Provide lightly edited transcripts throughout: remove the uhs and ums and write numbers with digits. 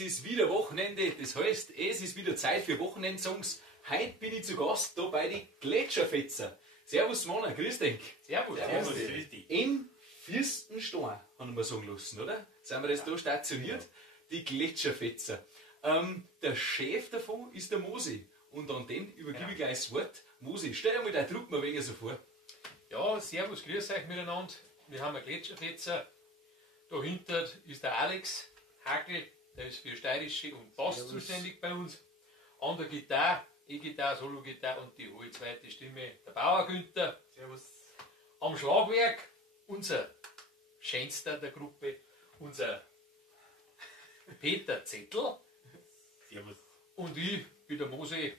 Es ist wieder Wochenende, das heißt, es ist wieder Zeit für Wochenendsongs. Heute bin ich zu Gast da bei den Gletscherfetzer. Servus Mona, grüß dich. Servus, grüß dich. In Fürstenstein, haben wir sagen lassen, oder? Sind wir jetzt da stationiert? Die Gletscherfetzer. Der Chef davon ist der Mosi. Und an den übergebe ich gleich das Wort. Mosi, stell dir mal deinen Druck mal weniger so vor. Ja, servus, grüß euch miteinander. Wir haben einen Gletscherfetzer. Dahinter ist der Alex Hackel, der ist für steirische und Bass zuständig bei uns. An der Gitarre, E-Gitarre, Solo-Gitarre und die hohe zweite Stimme, der Bauer Günther. Servus. Am Schlagwerk unser Schönster der Gruppe, unser Peter Zettel. Servus. Und ich bin der Mosi,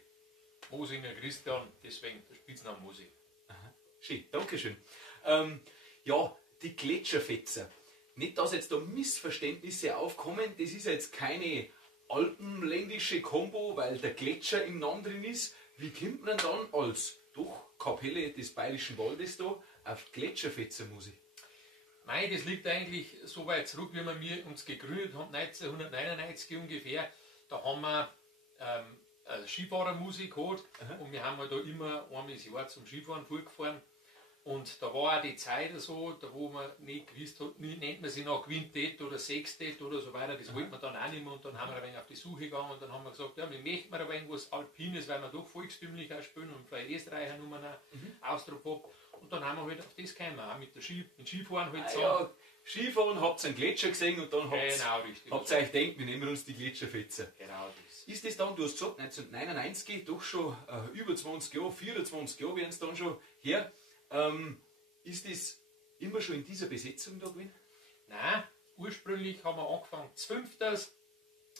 Mosinger Christian, deswegen der Spitzname Mosi. Aha. Schön, Dankeschön. Ja, die Gletscherfetzer. Nicht, dass jetzt da Missverständnisse aufkommen, das ist jetzt keine alpenländische Kombo, weil der Gletscher im Namen drin ist. Wie kommt man dann als doch Kapelle des Bayerischen Waldes da auf Gletscherfetzermusik? Nein, das liegt eigentlich so weit zurück, wie wir uns gegründet haben, 1999 ungefähr. Da haben wir Skifahrermusik gehabt und wir haben halt da immer einmal das Jahr zum Skifahren vorgefahren. Und da war auch die Zeit so, da wo man nicht gewusst hat, nennt man sie noch Quintett oder Sextett oder so weiter, das wollten wir dann auch nicht mehr und dann haben wir ein wenig auf die Suche gegangen und dann haben wir gesagt, ja, wir möchten mal ein wenig was Alpines, weil wir doch volkstümlich auch spielen und vielleicht österreicher Nummern auch, Austropop. Und dann haben wir halt auf das gekommen, auch mit der Skifahren halt so. Ja, Skifahren, habt ihr einen Gletscher gesehen und dann habt Genau, ihr euch gedacht, wir nehmen uns die Gletscherfetzer. Genau das. Ist das dann, du hast gesagt, 1999, doch schon über 20 Jahre, 24 Jahre werden es dann schon her. Ist das immer schon in dieser Besetzung da gewesen? Nein, ursprünglich haben wir angefangen zu fünfters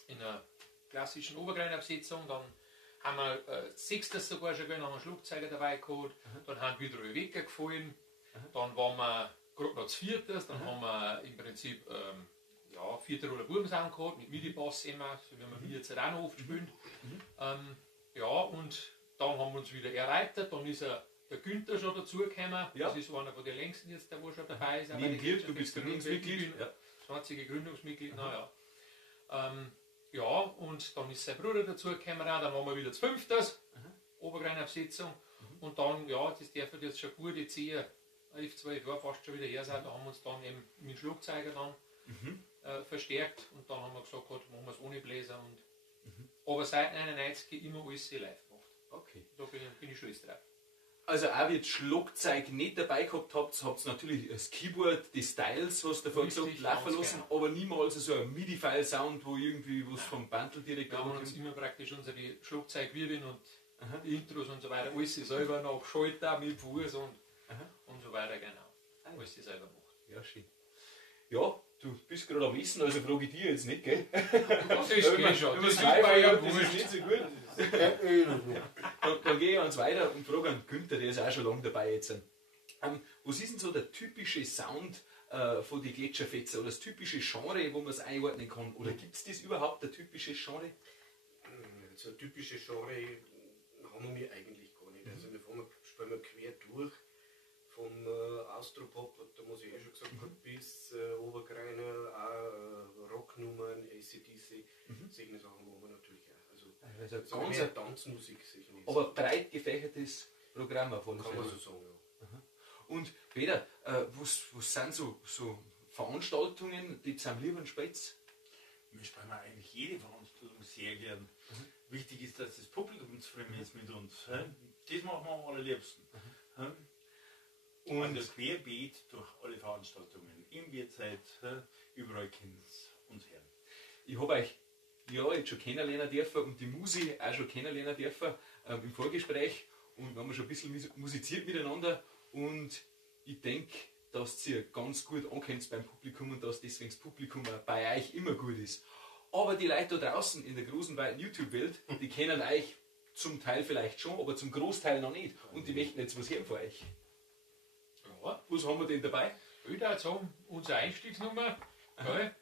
in einer klassischen Obergreiner-Besetzung, dann haben wir sechstes sogar schon gewesen, haben wir einen Schlagzeuger dabei gehabt, dann haben wir drei weggefallen, dann waren wir gerade noch zu viertes, dann haben wir im Prinzip vierter Roller Bubensound gehabt, mit MIDI-Bass immer, so wie wir jetzt auch noch oft spielen. Ja, und dann haben wir uns wieder erweitert, dann ist der Günther schon dazugekommen, das ist einer von den längsten jetzt, der schon dabei ist. Neben dir, du bist Gründungsmitglied. Ja. Das einzige Gründungsmitglied, ja, und dann ist sein Bruder dazugekommen, dann waren wir wieder zu fünftes, Obergreiner Besetzung. Und dann, ja, das darf jetzt schon gute 10, 11, 12 Jahre fast schon wieder her sein, da haben wir uns dann eben mit dem Schlagzeuger dann verstärkt und dann haben wir gesagt, machen wir es ohne Bläser. Aber seit 1999 immer alles live gemacht. Okay. Da bin ich stolz drauf. Also auch wie das Schlagzeug nicht dabei gehabt habt ihr natürlich das Keyboard, die Styles, hast du vorhin gesagt, laufen lassen, aber niemals so ein MIDI-File-Sound, wo irgendwie was vom Bandel direkt wir haben uns immer praktisch unsere Schlagzeugwirbeln und die Intros und so weiter, alles selber noch Schalter mit Fuß und so weiter, genau. Alles selber gemacht. Ja, schön. Ja, du bist gerade am Essen, also frage ich dich jetzt nicht, gell? Das ist schon. Das ist nicht so gut. Dann gehe ich ans weiter und frage an Günther, der ist auch schon lange dabei jetzt. Was ist denn so der typische Sound von den Gletscherfetzer oder das typische Genre, wo man es einordnen kann? Oder gibt es das überhaupt, der typische Genre? So ein typisches Genre haben wir eigentlich gar nicht. Also wir spielen quer durch. Vom Austropop, da muss ich schon gesagt haben, bis Obergreiner, auch Rocknummern, AC/DC, solche Sachen machen wir natürlich auch. Also so ganz mehr Tanzmusik sicher nicht. Aber breit gefächertes Programm auf alle Kann man Fälle. so sagen, ja. Und Peter, was sind so Veranstaltungen, die am lieben Spitz? Wir spielen eigentlich jede Veranstaltung sehr gern. Wichtig ist, dass das Publikum zufrieden ist mit uns. Das machen wir am allerliebsten. Und das Querbeet durch alle Veranstaltungen, in Bierzeit, überall kennt uns hören. Ich habe euch jetzt schon kennenlernen dürfen und die Musi auch schon kennenlernen dürfen im Vorgespräch und wir haben schon ein bisschen musiziert miteinander und ich denke, dass ihr ganz gut ankennt beim Publikum und dass deswegen das Publikum auch bei euch immer gut ist. Aber die Leute da draußen in der großen, weiten YouTube-Welt, die kennen euch zum Teil vielleicht schon, aber zum Großteil noch nicht und die möchten jetzt was hören von euch. Ja, Was haben wir denn dabei? ich würde sagen, unsere Einstiegsnummer, gell?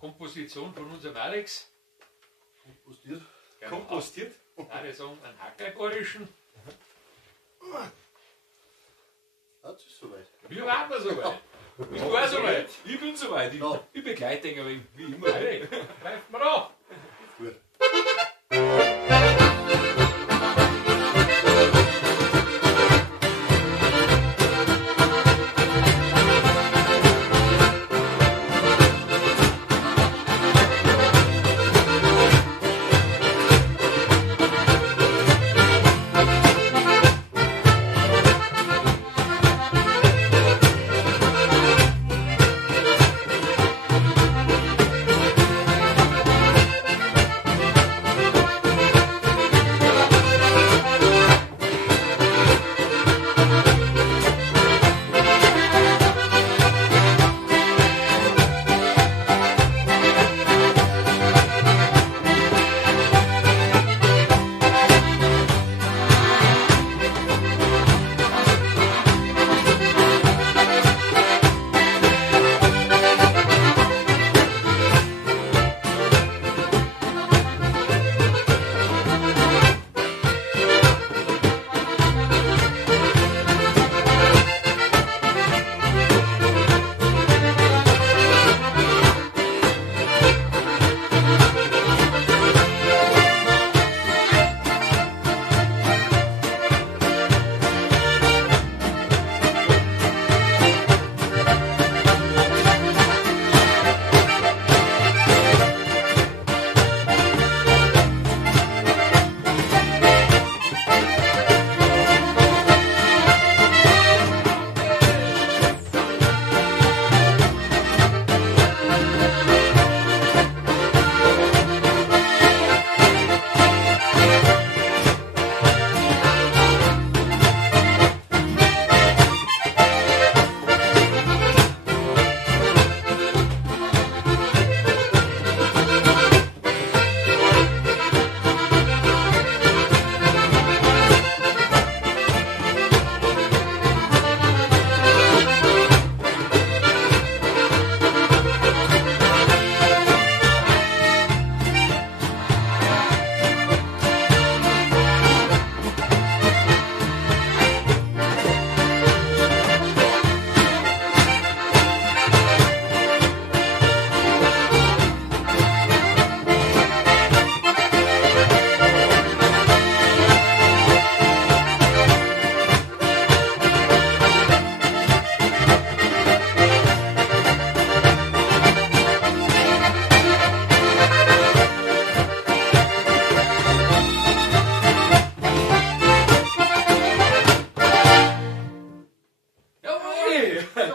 Komposition von unserem Alex. Kompostiert. Genau. Kompostiert. Ja, wir sagen einen Hackergorischen. Jetzt ist soweit. Wir waren wir soweit. Bist du auch soweit? Ich bin soweit. Ich begleite ihn ein wenig, wie immer. Hey, greift mal an. Gut.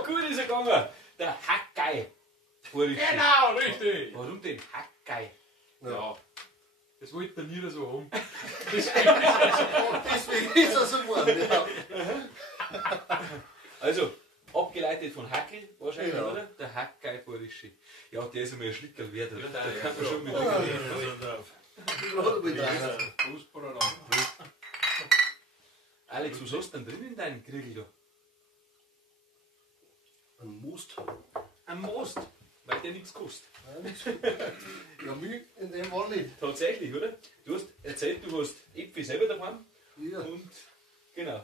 Gut ist er gegangen. Der Hackei. Genau, richtig. Warum den Hackei? Ja, das wollte der nie so haben. Deswegen ist er so geworden. Ja. Also, abgeleitet von Hackel wahrscheinlich, Ja. oder? Der Hackei Borische. Ja, der ist einmal ein Schlickerl wert, oder? Da Ja, kann man schon mit Ja. Also, Gerade mit einer. Fußballer. Alex, was hast du denn drin in deinem Kriegel da? Ein Most. Ein Most, weil der nichts kostet. Ja, mich in dem Fall nicht. Tatsächlich, oder? Du hast erzählt, du hast Äpfel selber daheim Ja, und genau.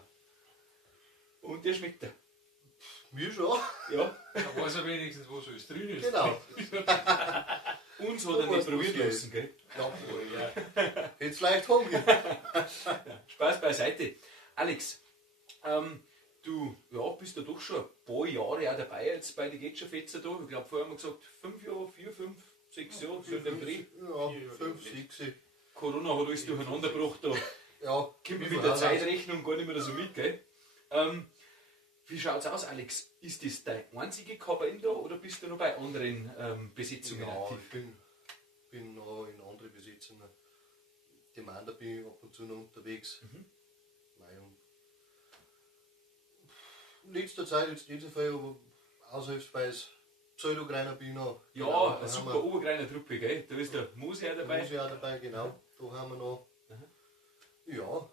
Und der schmeckt dir. mir schon. Ja, Da weiß er wenigstens, was alles drin ist. Genau. uns hat er nicht probiert lassen, gell? Ja. Jetzt leicht haben wir. Spaß beiseite. Alex, du ja, bist ja doch schon ein paar Jahre auch dabei jetzt bei den Getscherfetzer da. Ich glaube, vorher haben wir gesagt 5 Jahre, 4, 5, 6 Jahre, so in dem Dreh. Ja, 5, 6. Corona hat alles durcheinander gebracht, da Ja, kommt man mit der Zeitrechnung gar nicht mehr so mit, gell? Wie schaut's aus, Alex? Ist das deine einzige Kabine da oder bist du noch bei anderen Besetzungen Ja, aktiv? ich bin noch in andere Besitzungen. Die Mander bin ich ab und zu noch unterwegs. Nein, und in letzter Zeit jetzt nicht so viel, aber aushilfsweise Pseudogreiner bin ich noch. Ja, Genau, eine da super haben Obergreiner Truppe, gell? Da ist der Musi auch wir, da dabei. muss ich auch dabei, genau. Da haben wir noch. Ja,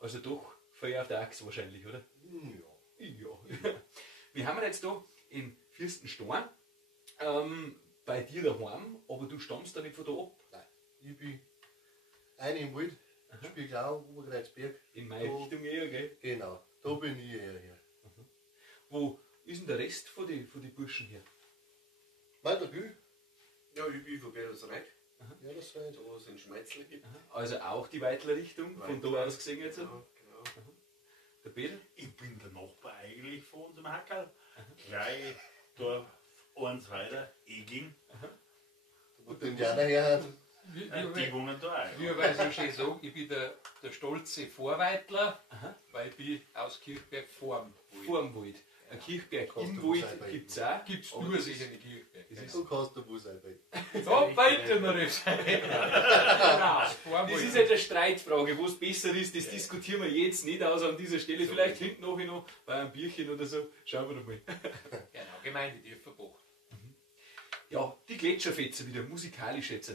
Also doch voll auf der Achse wahrscheinlich, oder? ja. Ja. Wir haben jetzt da in Fürstenstein bei dir daheim, aber du stammst da nicht von da ab. Nein, ich bin eine im Wald, Spieglau, Oberkreuzberg. In meine Da- Richtung eher, gell? Genau, da bin ich eher her. Wo ist denn der Rest von die Burschen hier? Weiter Gül, Ja, ich bin von Berlesreit. Ja, das soll ich. da es in Schmeizler gibt. Also auch die Weitler Richtung, von da aus gesehen jetzt. Genau, genau. Der Peter? Ich bin der Nachbar eigentlich von unserem Hackerl. Gleich da eins weiter, Egling. Wo der Indianer her hat. Die wohnen da auch. Wie ich so schön sage, ich bin der stolze Vorweitler, weil ich bin aus Kirchberg vorm Vor dem Wald. Ein Kirchberg Kannst im du Wald sein bei gibt es auch. gibt es Aber nur das sicher ist- in Kirchberg. das ist- Du kannst da wo sein bei. Ja, weiternerisch. Genau, vorm Das ist Wald. halt eine Streitfrage, wo es besser ist, das diskutieren wir jetzt nicht aus an dieser Stelle. So Vielleicht ist es. hinten nachher noch bei einem Bierchen oder so. Schauen wir doch mal. Genau, Gemeindedieferbach. Ja, die Gletscherfetzen wieder, musikalisch jetzt.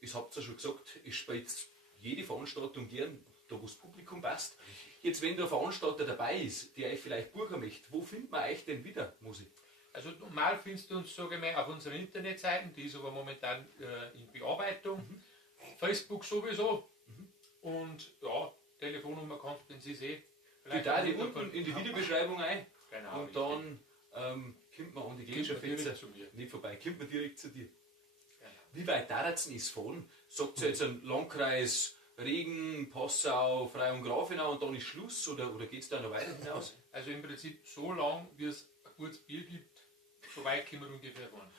Ich hab's ja schon gesagt, ich spiele jede Veranstaltung gern, da wo das Publikum passt. Jetzt, wenn da ein Veranstalter dabei ist, der euch vielleicht buchen möchte, wo findet man euch denn wieder, Musik? Also normal findest du uns, sage ich mal, auf unseren Internetseiten, die ist aber momentan in Bearbeitung. Facebook sowieso. Und ja, Telefonnummer kannst du, wenn Sie sehen. Ich da die unten in die Videobeschreibung ein Genau, und dann kommt man an die direkt Gletscherfetzen zu mir. nicht vorbei, kommt man direkt zu dir. Genau. Wie weit dauert es fahren? Sagt ihr jetzt ein Landkreis Regen, Passau, Frei und Grafenau und dann ist Schluss oder geht es da noch weiter hinaus? Also im Prinzip so lang, wie es ein gutes Bier gibt, so weit können wir ungefähr fahren.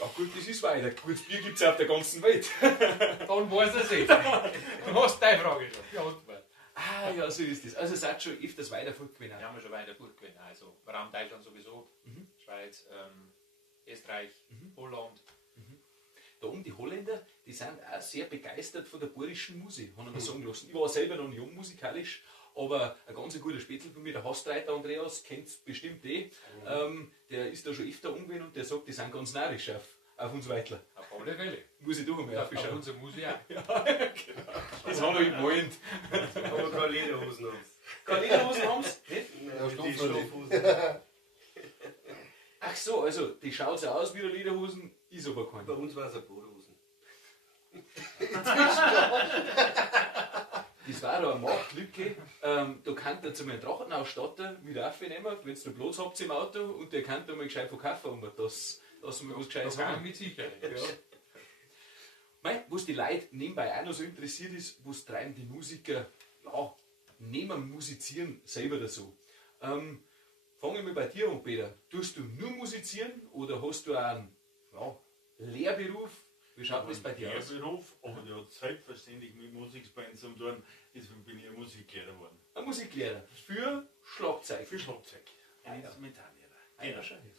Ja gut, das ist weiter. Gutes Bier gibt es auf der ganzen Welt. Dann weiß er sich. Du hast deine Frage schon. Die Antwort. Ah ja, so ist das. Also seid schon öfters weiter fortgewinnen. Wir haben schon weiter gut gewinnen. Also Raum Deutschland sowieso, Schweiz, Österreich, Holland. Da oben die Holländer, die sind auch sehr begeistert von der bayerischen Musik, haben wir sagen lassen. Ich war selber noch jung musikalisch, aber ein ganz guter Spätzl von mir, der Hastreiter Andreas, kennt bestimmt der ist da schon öfter umgewesen und der sagt, die sind ganz narrisch auf uns Weitler. Auf alle Fälle. Muss ich doch einmal Auf aufschauen. unsere Musik auch. Das haben wir gemeint. Aber keine Lederhosen haben Keine Lederhosen haben sie? Nicht? Ja, die Stoffhosen. Stoffhosen. Ach so, also die schaut so aus wie eine Lederhosen, ist aber keine. Bei uns war es eine Bohrhosen. Das war da eine Marktlücke. Da kann ihr zu meinem Drachenausstatter mit aufnehmen, wenn ihr Platz habt im Auto und der kann da mal gescheit verkaufen, aber dass wir was Gescheites Das haben. mit Sicherheit. Ja. Mei, was die Leute nebenbei auch noch so interessiert ist, was treiben die Musiker, ja, neben dem Musizieren selber da so. Fangen wir mal bei dir an, Peter. Tust du nur musizieren oder hast du auch einen Lehrberuf? Wie schaut das bei dir aus? Beruf, aber der hat selbstverständlich mit Musikbands zu tun, deswegen bin ich ein Musiklehrer geworden. Ein Musiklehrer für Schlagzeug. Für Schlagzeug. Ja, ja. Instrumentallehrer. Ah, ja, wahrscheinlich.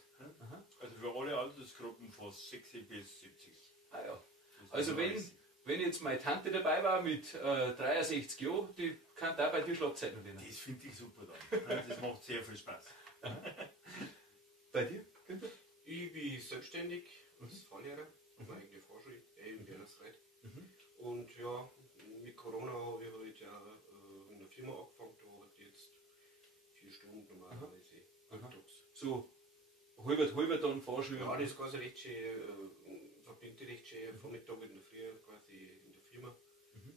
Also für alle Altersgruppen von 60 bis 70. Ah, ja. Das Also ist wenn, alles. wenn jetzt meine Tante dabei war mit 63 Jahren, die kann da bei dir Schlagzeug noch lernen. Das finde ich super dann. Das macht sehr viel Spaß. Bei dir, Günther? Ich bin selbstständig als Fahrlehrer, habe eine eigene Fahrschule, in Wernersreit. Und ja, mit Corona habe ich halt ja in der Firma angefangen, da arbeite ich jetzt 4 Stunden normalerweise mittags. So halber dann Fahrschule. Ja, das ist quasi recht schön, verbindet ich recht schön Vormittag in der Früh quasi in der Firma.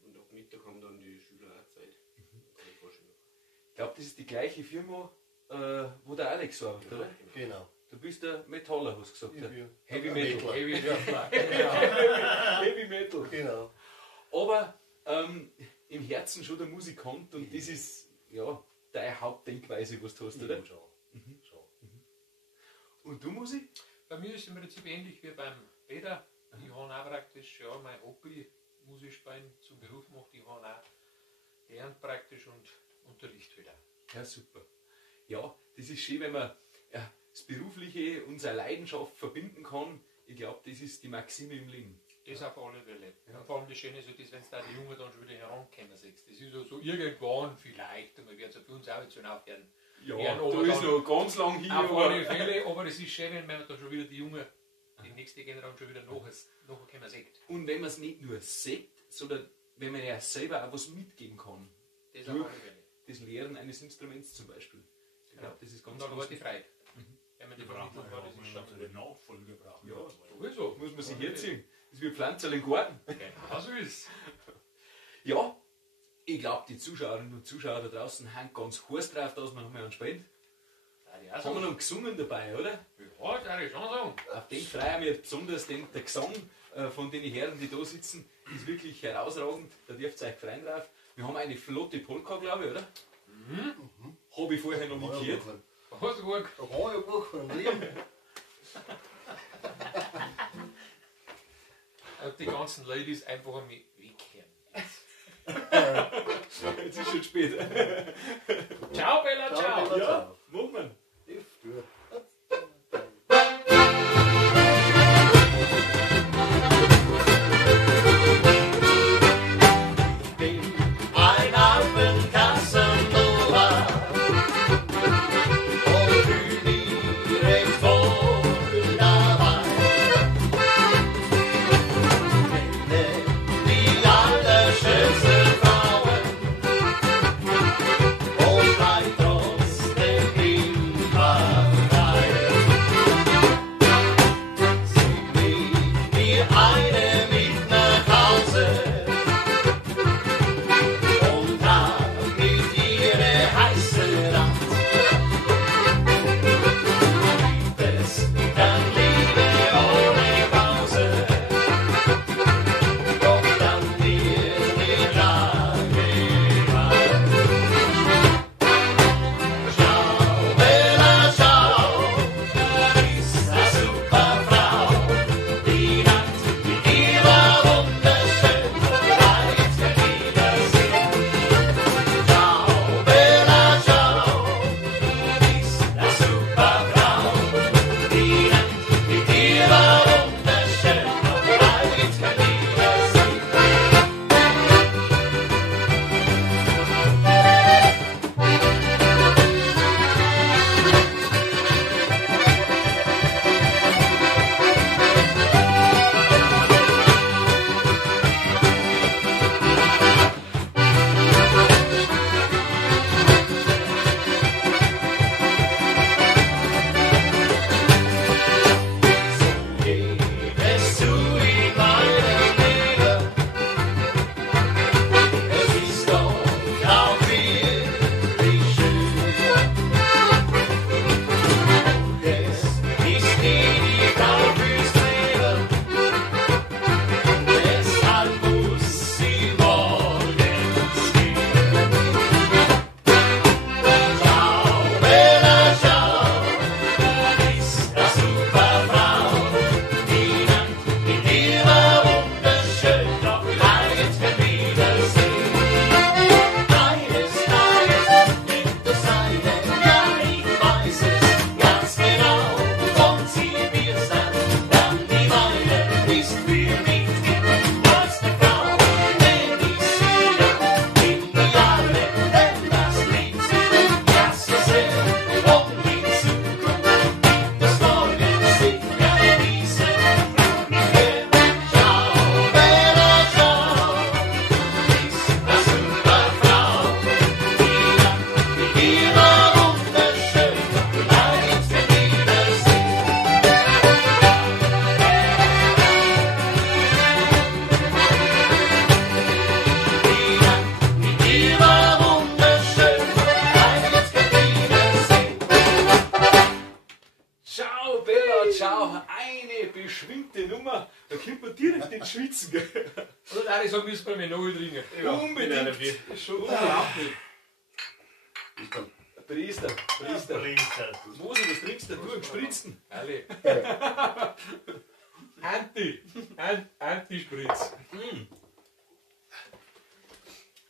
Und ab Mittag haben dann die Schüler auch Zeit. Keine Fahrschule. Ich glaube, das ist die gleiche Firma, wo der Alex arbeitet, oder? Genau. Du bist der Metaller, hast du gesagt. Ich Ja. bin Heavy ein Metal. Heavy Ja, Metal. Heavy Metal. genau. Aber im Herzen schon der Musikant und das ist ja deine Hauptdenkweise, was du hast, oder? Ja, schon. Schon. Und du, Musik? Bei mir ist es im Prinzip ähnlich wie beim Peter. Ich habe auch praktisch mein Hobby, Musik spielen, zum Beruf gemacht. Ich habe auch gelernt praktisch und Unterricht wieder. Ja, super. Ja, das ist schön, wenn man das Berufliche und seine Leidenschaft verbinden kann. Ich glaube, das ist die Maxime im Leben. Das auf alle Fälle. Ja. Und vor allem das Schöne ist, dass wenn du da die Jungen dann schon wieder herankommen siehst. Das ist ja so irgendwann vielleicht, und wir werden es ja bei uns auch jetzt schon aufhören. Ja, Ja, da aber ist dann- noch ganz lang hin. Auf aber- alle Fälle, aber es ist schön, wenn man dann schon wieder die Jungen, die nächste Generation schon wieder nachkommen sieht. Und wenn man es nicht nur sieht, sondern wenn man ja selber auch was mitgeben kann. Das auf Durch alle Fälle. das Lehren eines Instruments zum Beispiel. Ich glaube, das ist Und ganz, dann ganz war die Freude. Wenn man die Die brauchen vermitteln wir kann, ja, das ist wenn schon wir den Nachfolger brauchen. Ja. sowieso. muss man sich herziehen. Das ist wie Pflanzerl im Garten. Genau so ist es. Ja, ich glaube, die Zuschauerinnen und Zuschauer da draußen haben ganz heiß drauf, dass wir nochmal einen spielen. Also, Haben wir noch gesungen dabei, oder? ja, das kann ich schon sagen. Auf den freuen wir besonders, der Gesang von den Herren, die da sitzen, ist wirklich herausragend. Da dürft ihr euch freuen drauf. Wir haben eine flotte Polka, glaube ich, oder? Habe ich vorher noch nicht gehört. Was gut. Und die ganzen Ladies einfach an mich wegkehren. Jetzt ist schon spät. Ciao, Bella, ciao. Ja, machen wir. Ein Abend Casanova und du direkt voll dabei. Kenne die allerschönsten Frauen und bleib trotzdem immer rein. Sing mich wie eine mit nach Hause. Und hab mit ihre heiße Nacht. Gibt es dann Liebe ohne Pause? Doch dann wird die Lage wahr. Ciao, Bella, ciao, du bist eine super Frau. Die Nacht mit dir war wunderschön, vielleicht wir wiedersehen. Ciao, Bella, ciao, du bist eine super Frau. Die Nacht mit dir war wunderschön, vielleicht wir wiedersehen. Es zu in meinem Leben, es ist doch auch wirklich schön. Es ist nie die Tag fürs Leben, deshalb muss sie morgens gehen. Ciao, Bella, ciao, du bist eine super Frau. Die Nacht mit dir war wunderschön, doch vielleicht wir wiedersehen. Eines Tages gibt es eine, ja ich weiß es ganz genau. Und sie wird dann die meine, ist für mich die tollste Frau. Wenn ich sie dann in die Arme, denn das Lied singt, das wir sehen. Und in Zukunft gibt es morgen sicher diese Fröhliche. Ciao, Bella, ciao, du bist eine super Frau. Die Nacht mit dir war wunderschön, vielleicht wir wiedersehen. Die Nacht mit dir war wunderschön, vielleicht wir wiedersehen. Ciao, Bella, ciao. Eine beschwingte Nummer. Da kommt man direkt ins Schwitzen. Gell? Und alle sagen, müssen wir mir neu trinken. Unbedingt. Schon unglaublich. Ist dann Priester. Mose, was trinkst denn du? Einen Spritzen? Alle. Anti-Spritz.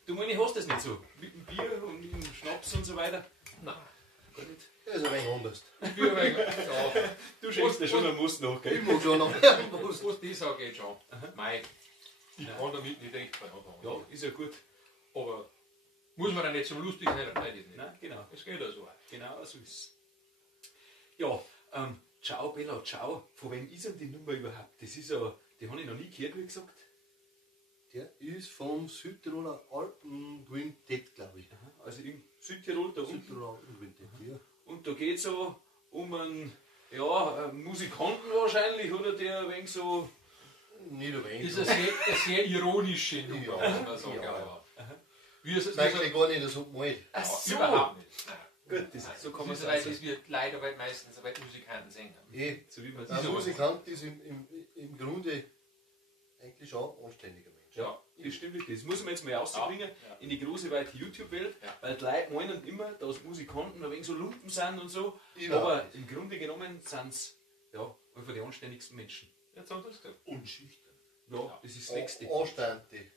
Du meine, hast das nicht so? Mit dem Bier und mit dem Schnaps und so weiter? Nein. Gar nicht. das ist ein wenig anders. Ja. Du schenkst dir schon einen Muss nach, Ich gell? mag schon noch Was die sagen, geht schon. Mei, ich kann damit nicht recht bei Ja, ist ja gut. Aber muss man dann nicht zum Lustig sein? Nein, das nicht. Nein, genau. Das geht ja so. Genau so ist es. Ja, ciao Bella, ciao. Von wem ist denn die Nummer überhaupt? Das ist ja, die habe ich noch nie gehört, wie gesagt. Der ist vom Südtiroler Alpenquintett, glaube ich. Aha, also in Südtirol da unten. Südtiroler Alpenquintett, ja. Und da geht es so um einen, ja, einen Musikanten wahrscheinlich, oder der ein wenig so. Nicht ein wenig. Das ist eine sehr ironische Nummer, Ja. muss man sagen. Ja. Aber wie es Das ist eigentlich gar nicht so alt. Ach so. überhaupt nicht. Nein. Gut, das, so kann man Das es ist, weil sagen. das wird leider weil meistens weil Musikanten singen. Eh, So wie man ein Musikant ist im Grunde eigentlich schon ein anständiger Mensch. Ja, das stimmt wirklich. Das muss man jetzt mal rausbringen Ja. in die große, weite YouTube-Welt, Ja. weil die Leute meinen immer, dass Musikanten ein wenig so Lumpen sind und so, Überhaupt aber nicht. im Grunde genommen sind es ja, einfach die anständigsten Menschen. Jetzt haben wir das gesagt. Unschüchtern. Ja, das ist das Nächste. Anständig.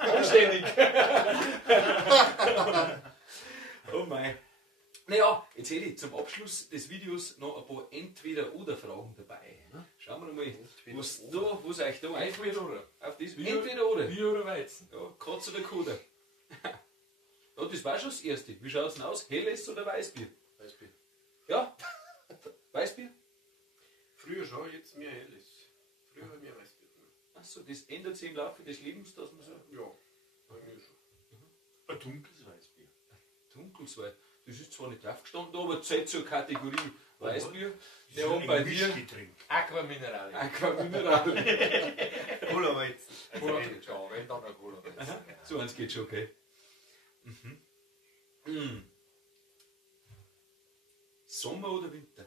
Anständig! Oh mein. Naja, jetzt hätte ich zum Abschluss des Videos noch ein paar Entweder-Oder-Fragen dabei. Schauen wir mal, was euch da einfällt. Entweder oder. Auf das Wie- Entweder oder. Bier oder Weizen? Ja, Katz oder Koda. Ja, das war schon das Erste. Wie schaut es denn aus? Helles oder Weißbier? Weißbier. Ja? Weißbier? Früher schon, jetzt mehr Helles. Früher habe ich mehr Weißbier genommen. Achso, das ändert sich im Laufe des Lebens, dass man so. Ja, bei mir schon. Ein dunkles Weißbier. Dunkles Weiß. Das ist zwar nicht draufgestanden, aber zählt zur Kategorie Weißbier. Das Ja, ist und ein bei dir Mischgetränk. Aqua Minerale. Aqua Minerale. Cola-Weizen. Cola geht schon, wenn dann ein Cola Weizen. Aha, so eins geht schon, okay. Mhm. Mhm. Sommer oder Winter?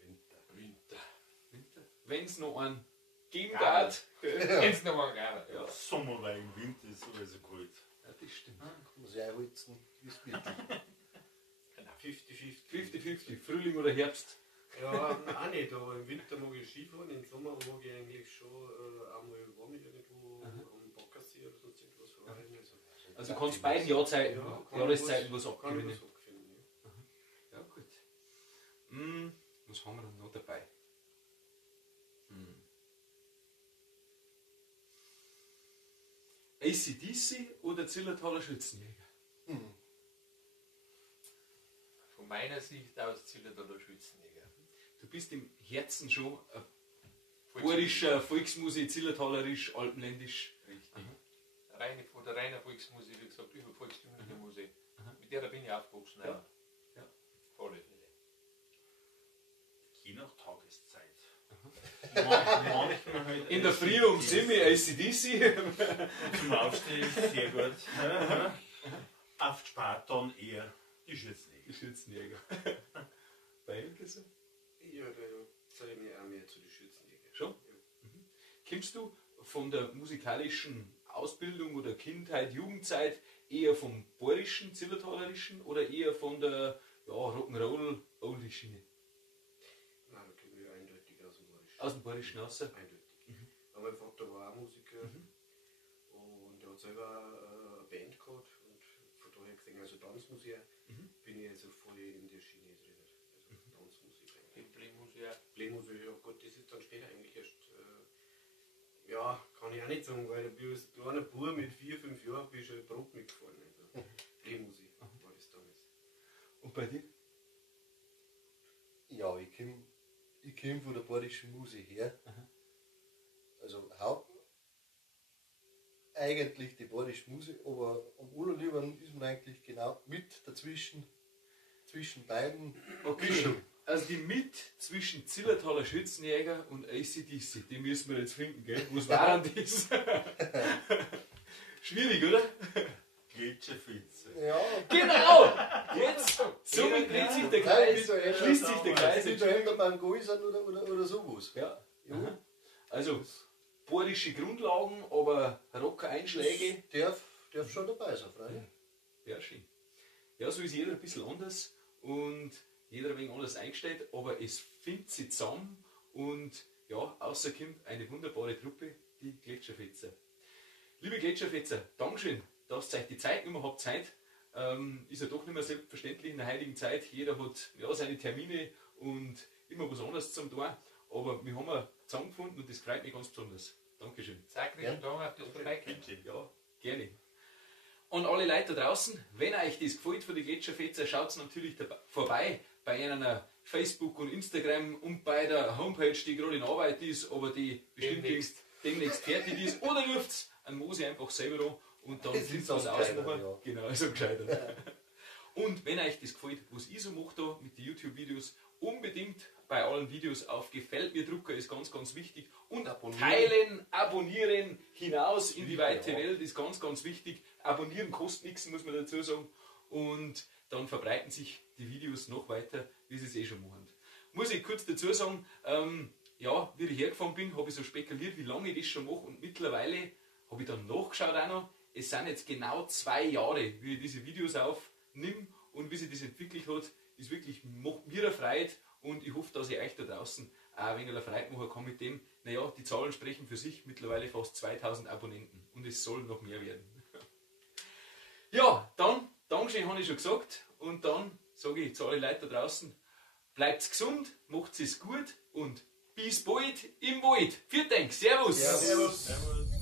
Winter. Winter. Winter. Wenn es noch einen geben Ja. darf. Kennst du noch mal gerne? Ja. Sommer, weil im Winter ist sowieso kalt. Ja, das stimmt. Muss ich einholzen, wie es wird. Genau. 50-50. 50-50, Frühling oder Herbst. Ja, auch nicht, aber im Winter mag ich Skifahren, im Sommer mag ich eigentlich schon einmal warm irgendwo am Baggersee oder sonst irgendwas verweilen. Also du kannst beiden Jahrzeiten, kann Jahreszeiten was kann ich abgewinnen. was abgewinnen, ja. Ja, gut. Was haben wir dann noch dabei? AC/DC oder Zillertaler Schützenjäger? Von meiner Sicht aus zählt der Schützenjäger. Du bist im Herzen schon ein bayerischer Volksmusik, zillertalerisch, alpenländisch. Richtig. Von der reinen Volksmusik, wie gesagt, über volkstümliche Musik. Mit der bin ich aufgewachsen. Ja. Ja. Ja. Auf alle Fälle. Je nach Tageszeit. Manchmal halt In der Früh um 7 Uhr AC/DC. zum Aufstehen, sehr gut. Auf die Spart dann eher die Schützenjäger. Die Schützenjäger. Bei Elke so? Ja, da zähle ich mich auch mehr zu den Schützenjägern. Schon? Kommst du von der musikalischen Ausbildung oder Kindheit, Jugendzeit eher vom bayerischen, zillertalerischen oder eher von der Rock'n'Roll, Oldie-Schiene? Nein, da komme ich eindeutig aus dem Bayerischen. Aus dem bayerischen raus? Eindeutig. Aber mein Vater war auch Musiker und er hat selber eine Band gehabt und von daher gesehen, also Tanzmusik, bin ich also voll in der Schiene drin. Also Tanzmusik eigentlich. Blähmusik, ja. Blähmusik, ja gut, das ist dann später eigentlich erst, ja, kann ich auch nicht sagen, weil ich als kleiner Bub mit 4-5 Jahren bin ich schon Brot mitgefahren. Also Blähmusik war das damals. Und bei dir? Ja, ich komm von der bayerischen Musik her. Also eigentlich die bayerische Musik, aber am allerliebsten ist man eigentlich genau mit dazwischen, zwischen beiden. Okay. Also die mit zwischen Zillertaler Schützenjäger und AC/DC, die müssen wir jetzt finden, gell? Was war denn das? Schwierig, oder? Gletscherfitze. Ja, Genau! Jetzt, somit dreht sich der Kreis, Nein, schließt sich der Kreis. Sind da irgendein beim Gäusern oder sowas. Ja. Aha. Also, bayerische Grundlagen, aber Rocker-Einschläge. Darf schon dabei sein, freilich. Ja, schön. Ja, so ist jeder ein bisschen anders und jeder ein wenig anders eingestellt, aber es findet sich zusammen und ja, außer kommt eine wunderbare Truppe, die Gletscherfetzer. Liebe Gletscherfetzer, Dankeschön, dass ihr euch die Zeit genommen habt. Zeit ist ja doch nicht mehr selbstverständlich in der heutigen Zeit. Jeder hat ja seine Termine und immer was anderes zum tun, aber wir haben zusammengefunden und das freut mich ganz besonders. Dankeschön. Herzlichen Dank auf das Vorbeikommen. Ja, gerne. Und alle Leute da draußen, wenn euch das gefällt von den Gletscherfetzer, schaut natürlich vorbei bei einer Facebook und Instagram und bei der Homepage, die gerade in Arbeit ist, aber die bestimmt demnächst fertig ist. Oder ruft an Mosi einfach selber an und dann Das sind ist was am ausmachen. gescheitert, ja. Genau, so gescheitert. Und wenn euch das gefällt, was ich so mache da mit den YouTube-Videos, unbedingt bei allen Videos auf Gefällt mir drucken, ist ganz, ganz wichtig. Und Abonnieren. teilen, abonnieren, hinaus in die weite Ja. Welt ist ganz, ganz wichtig. Abonnieren kostet nichts, muss man dazu sagen. Und dann verbreiten sich die Videos noch weiter, wie sie es eh schon machen. Muss ich kurz dazu sagen, ja, wie ich hergefahren bin, habe ich so spekuliert, wie lange ich das schon mache, und mittlerweile habe ich dann nachgeschaut auch noch, es sind jetzt genau 2 Jahre, wie ich diese Videos aufnehme, und wie sich das entwickelt hat, ist wirklich, macht mir eine Freude, und ich hoffe, dass ich euch da draußen auch ein wenig eine Freude machen kann mit dem. Naja, die Zahlen sprechen für sich, mittlerweile fast 2000 Abonnenten, und es soll noch mehr werden. Ja, dann, Dankeschön habe ich schon gesagt, und dann sage ich zu allen Leuten da draußen, bleibt gesund, macht es gut und bis bald im Wald. Vielen Dank, Servus. Servus. Servus.